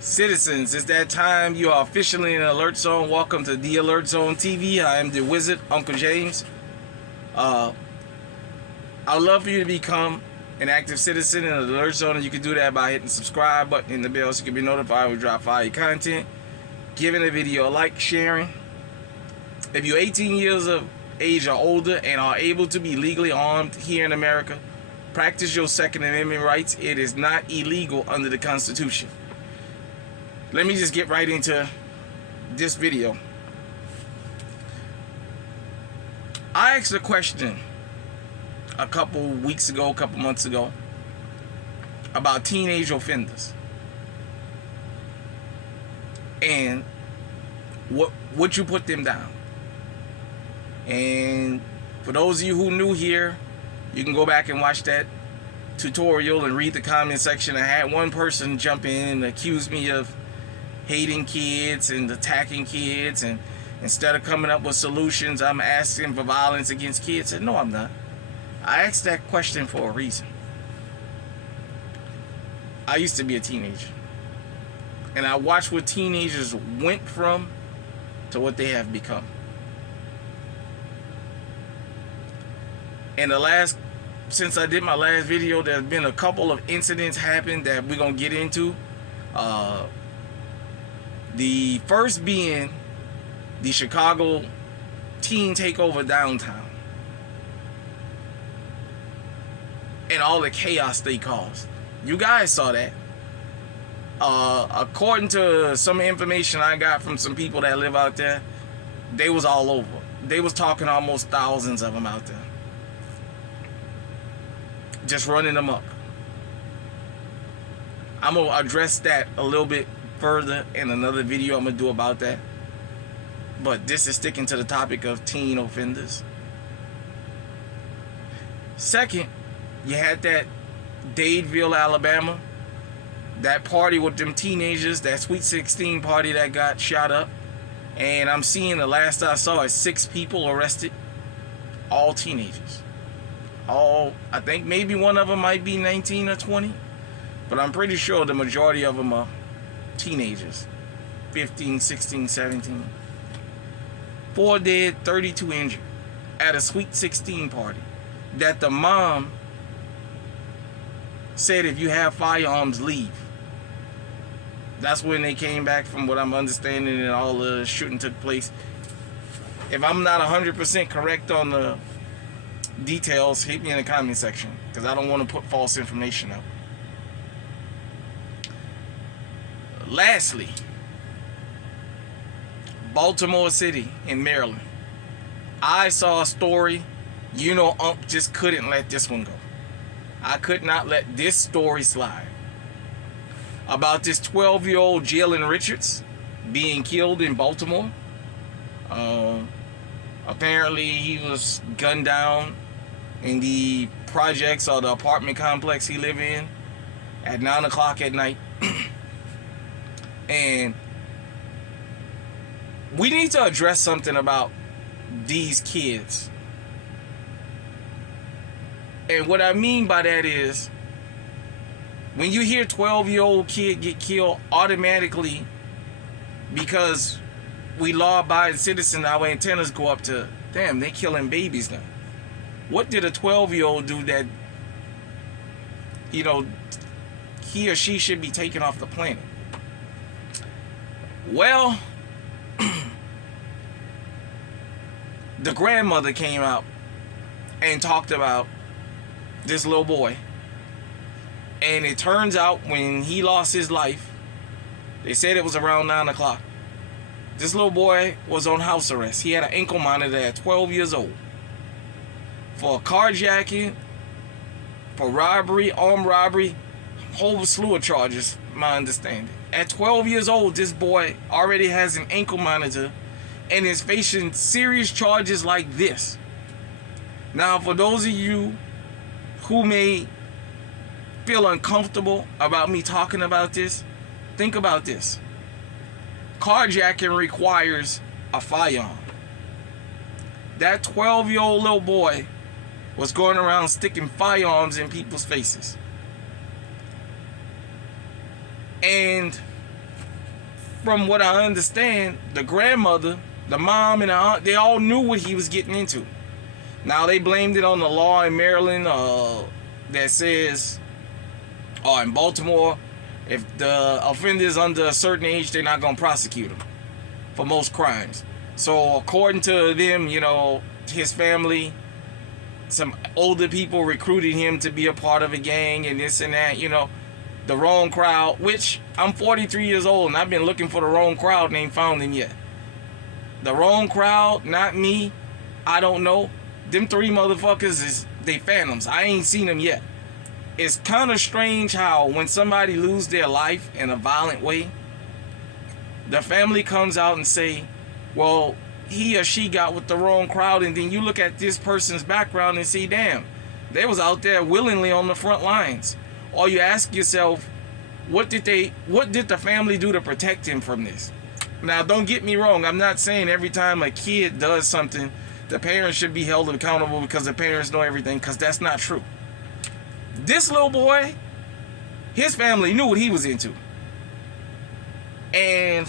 Citizens, it's that time. You are officially in the Alert Zone. Welcome to the Alert Zone TV. I am the wizard, Uncle James. I'd love for you to become an active citizen in the Alert Zone, and you can do that by hitting the subscribe button and the bell so you can be notified when we drop fire content, giving the video a like, sharing. If you're 18 years of age or older and are able to be legally armed here in America, practice your Second Amendment rights. It is not illegal under the Constitution. Let me just get right into this video. I asked a question a couple months ago, about teenage offenders and would you put them down? And for those of you who new here, you can go back and watch that tutorial and read the comment section. I had one person jump in and accuse me of hating kids and attacking kids, and instead of coming up with solutions, I'm asking for violence against kids. And no, I'm not. I asked that question for a reason. I used to be a teenager, and I watched what teenagers went from to what they have become. Since I did my last video, there's been a couple of incidents happen that we're gonna get into. The first being the Chicago teen takeover downtown and all the chaos they caused. You guys saw that. According to some information I got from some people that live out there, they was all over. They was talking almost thousands of them out there, just running them up. I'm gonna address that a little bit further in another video I'm gonna do about that, but this is sticking to the topic of teen offenders. Second, you had that Dadeville, Alabama, that party with them teenagers, that Sweet 16 party that got shot up, and I'm seeing, the last I saw, is 6 people arrested, all teenagers. I think maybe one of them might be 19 or 20, but I'm pretty sure the majority of them are teenagers, 15, 16, 17. 4 dead, 32 injured at a Sweet 16 party that the mom said, if you have firearms, leave. That's when they came back, from what I'm understanding, and all the shooting took place. If I'm not 100% correct on the details, hit me in the comment section, because I don't want to put false information out. Lastly, Baltimore City in Maryland. I saw a story. Just couldn't let this one go. I could not let this story slide. About this 12-year-old Jalen Richards being killed in Baltimore. Apparently he was gunned down in the projects or the apartment complex he lived in at 9 o'clock at night. And we need to address something about these kids. And what I mean by that is, when you hear 12-year-old kid get killed, automatically, because we law-abiding citizens, our antennas go up to, damn, they killing babies now. What did a 12-year-old do that, he or she should be taken off the planet? Well, the grandmother came out and talked about this little boy. And it turns out, when he lost his life, they said it was around 9 o'clock. This little boy was on house arrest. He had an ankle monitor at 12 years old for carjacking, for robbery, armed robbery, whole slew of charges, my understanding. At 12 years old, this boy already has an ankle monitor and is facing serious charges like this. Now, for those of you who may feel uncomfortable about me talking about this, think about this. Carjacking requires a firearm. That 12-year-old little boy was going around sticking firearms in people's faces. And from what I understand, the grandmother, the mom, and the aunt, they all knew what he was getting into. Now, they blamed it on the law in Maryland that says, or in Baltimore, if the offender is under a certain age, they're not going to prosecute him for most crimes. So, according to them, you know, his family, some older people recruited him to be a part of a gang and this and that, you know, the wrong crowd, which I'm 43 years old and I've been looking for the wrong crowd and ain't found him yet. The wrong crowd, not me, I don't know. Them three motherfuckers, they phantoms. I ain't seen them yet. It's kind of strange how when somebody lose their life in a violent way, the family comes out and say, well, he or she got with the wrong crowd, and then you look at this person's background and see, damn, they was out there willingly on the front lines. Or you ask yourself, what did the family do to protect him from this? Now, don't get me wrong. I'm not saying every time a kid does something, the parents should be held accountable because the parents know everything, because that's not true. This little boy, his family knew what he was into. And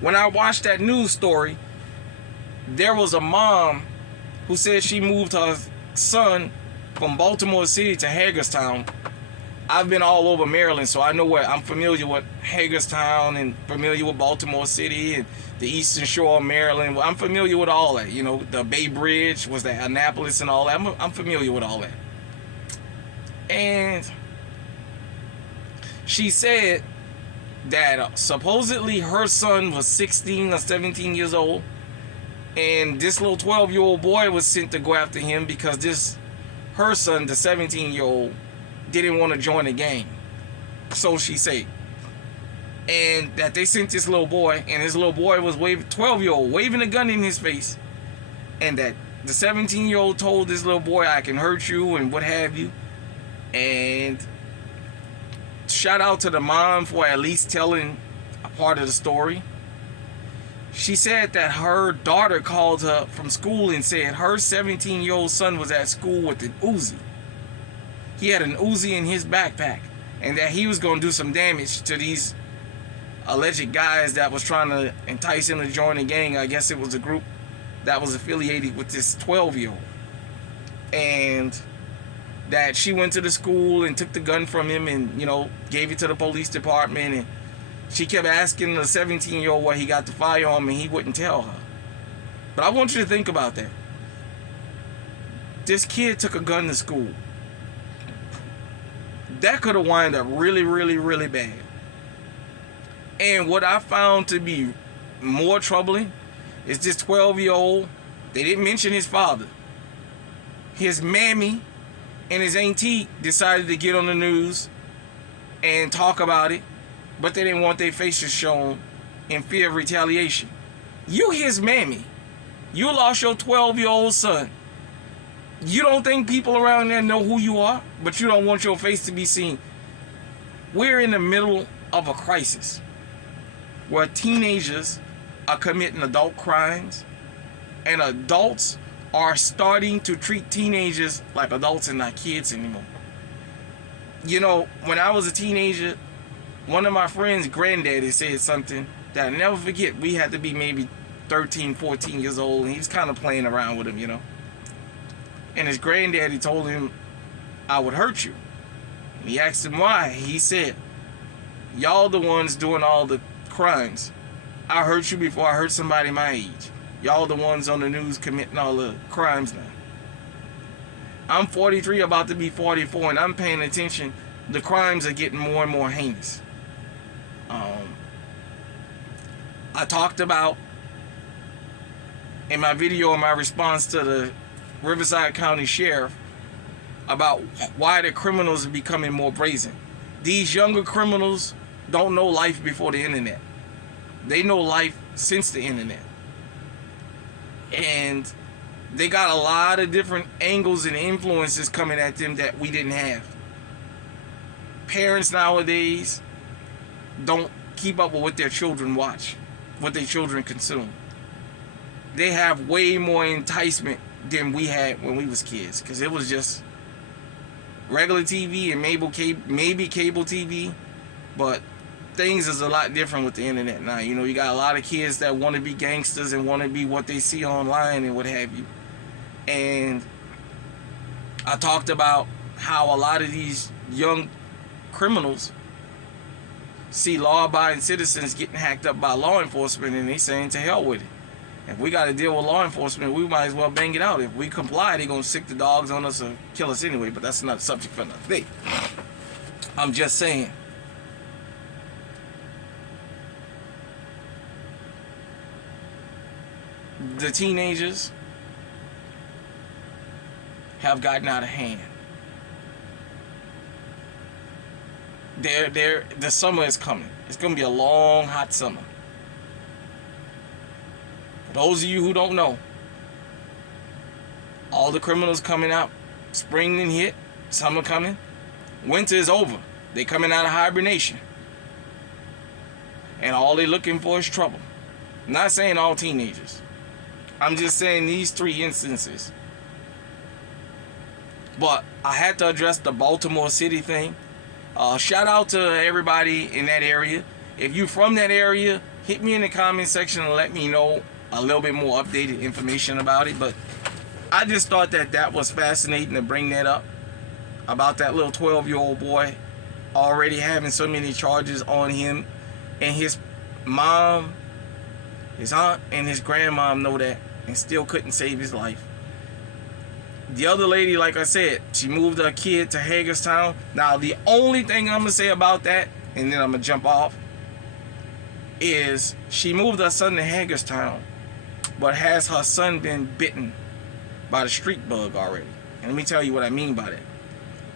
when I watched that news story, there was a mom who said she moved her son from Baltimore City to Hagerstown. I've been all over Maryland, so I know where I'm familiar with Hagerstown and familiar with Baltimore City and the Eastern Shore of Maryland. I'm familiar with all that. You know, the Bay Bridge, was that Annapolis and all that. I'm familiar with all that. And she said that supposedly her son was 16 or 17 years old, and this little 12-year-old boy was sent to go after him because her son, the 17-year-old, didn't want to join the gang. So she said. And that they sent this little boy, and this little boy was 12-year-old, waving a gun in his face, and that the 17-year-old told this little boy, I can hurt you and what have you. And shout out to the mom for at least telling a part of the story. She said that her daughter called her from school and said her 17-year-old son was at school with an Uzi. He had an Uzi in his backpack, and that he was going to do some damage to these alleged guys that was trying to entice him to join the gang. I guess it was a group that was affiliated with this 12-year-old. And that she went to the school and took the gun from him and, you know, gave it to the police department. And she kept asking the 17-year-old where he got the firearm, and he wouldn't tell her. But I want you to think about that. This kid took a gun to school. That could have wound up really, really, really bad. And what I found to be more troubling is this 12-year-old, they didn't mention his father. His mammy and his auntie decided to get on the news and talk about it, but they didn't want their faces shown in fear of retaliation. You his mammy. You lost your 12-year-old son. You don't think people around there know who you are, but you don't want your face to be seen. We're in the middle of a crisis where teenagers are committing adult crimes, and adults are starting to treat teenagers like adults and not kids anymore. You know, when I was a teenager, one of my friends' granddaddy said something that I'll never forget. We had to be maybe 13, 14 years old, and he was kind of playing around with him, you know. And his granddaddy told him, I would hurt you. And he asked him why. He said, y'all the ones doing all the crimes. I hurt you before I hurt somebody my age. Y'all the ones on the news committing all the crimes now. I'm 43, about to be 44, and I'm paying attention. The crimes are getting more and more heinous. I talked about in my video, in my response to the Riverside County Sheriff, about why the criminals are becoming more brazen. These younger criminals don't know life before the internet. They know life since the internet. And they got a lot of different angles and influences coming at them that we didn't have. Parents nowadays don't keep up with what their children watch, what their children consume. They have way more enticement than we had when we was kids, because it was just regular TV and maybe cable TV, but things is a lot different with the internet now. You know, you got a lot of kids that want to be gangsters and want to be what they see online and what have you. And I talked about how a lot of these young criminals see law-abiding citizens getting hacked up by law enforcement, and they saying to hell with it. If we got to deal with law enforcement, we might as well bang it out. If we comply, they're going to sick the dogs on us or kill us anyway, but that's not a subject for another day. I'm just saying. The teenagers have gotten out of hand. The summer is coming. It's going to be a long, hot summer. For those of you who don't know, all the criminals coming out. Spring then hit, summer coming. Winter is over. They coming out of hibernation. And all they looking for is trouble. I'm not saying all teenagers. I'm just saying these 3 instances. But I had to address the Baltimore City thing. Shout out to everybody in that area. If you from that area, hit me in the comment section and let me know a little bit more updated information about it. But I just thought that was fascinating to bring that up. About that little 12-year-old boy already having so many charges on him. And his mom, his aunt, and his grandmom know that and still couldn't save his life. The other lady, like I said, she moved her kid to Hagerstown. Now, the only thing I'm going to say about that, and then I'm going to jump off, is she moved her son to Hagerstown, but has her son been bitten by the street bug already? And let me tell you what I mean by that.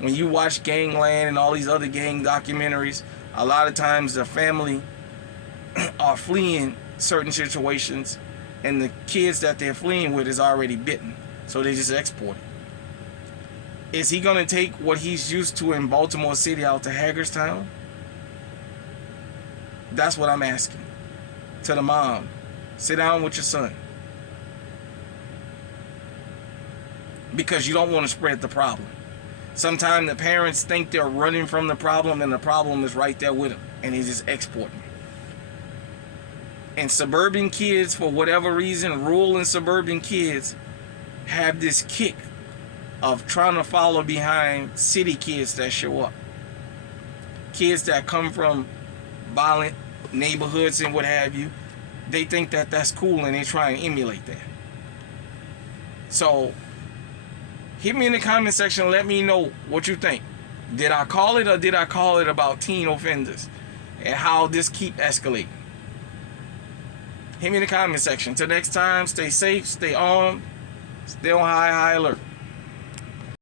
When you watch Gangland and all these other gang documentaries, a lot of times the family are fleeing certain situations, and the kids that they're fleeing with is already bitten. So they just export it. Is he going to take what he's used to in Baltimore City out to Hagerstown? That's what I'm asking. To the mom, sit down with your son. Because you don't want to spread the problem. Sometimes the parents think they're running from the problem, and the problem is right there with them, and he's just exporting. And suburban kids, for whatever reason, rural and suburban kids have this kick of trying to follow behind city kids that show up. Kids that come from violent neighborhoods and what have you. They think that that's cool, and they try and emulate that. So hit me in the comment section and let me know what you think. Did I call it, or did I call it about teen offenders and how this keep escalating? Hit me in the comment section. Till next time, stay safe, stay armed, stay on high alert.